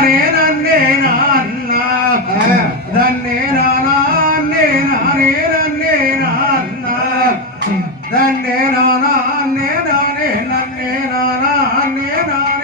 நானே நன்னே நான்னா தன்னே நானே நானே நன்னே நான்னா தன்னே நானே நானே நன்னே நானே நான்.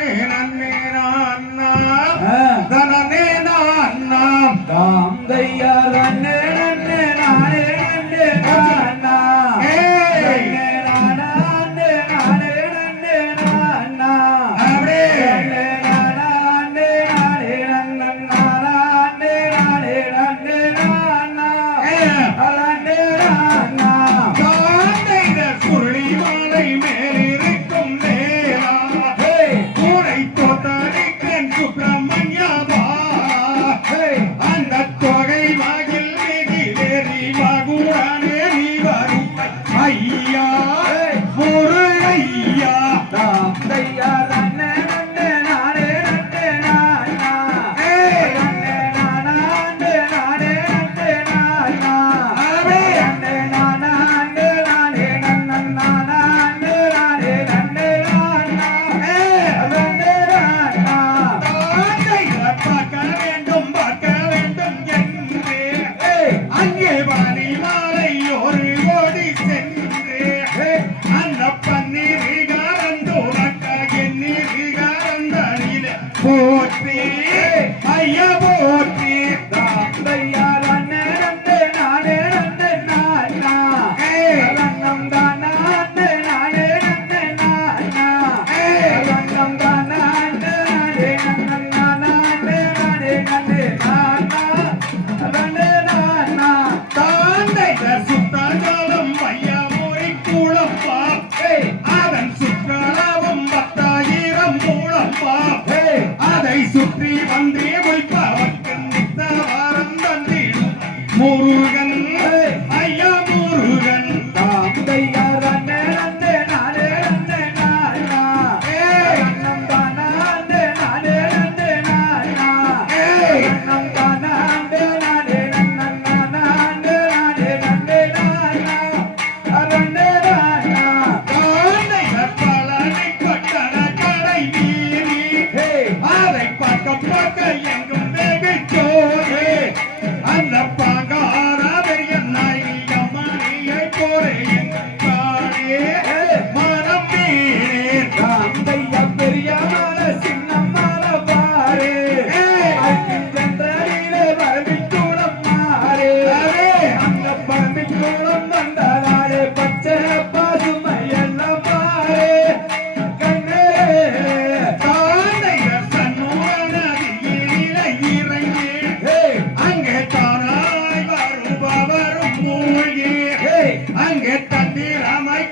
போற்றி ஐயா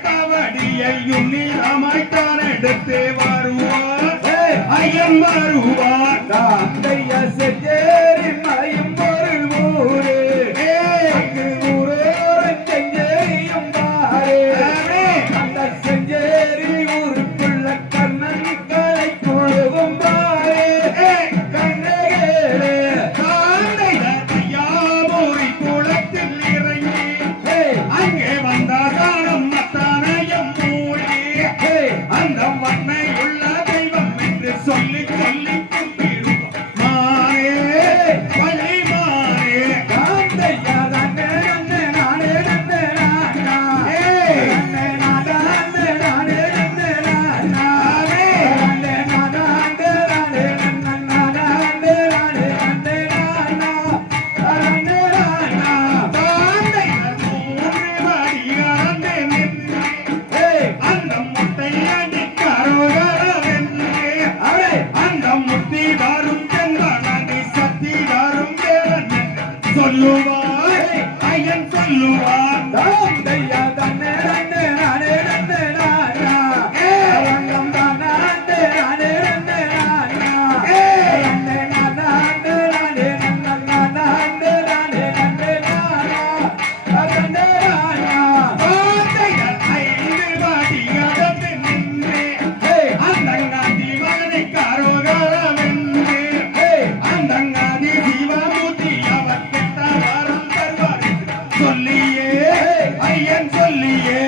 கவடியையும் நீளமாய்த்தான் எடுத்து வருவார். ஐயன் வருவார். தாத்தைய செஞ்சே you are. என் சொல்லியே?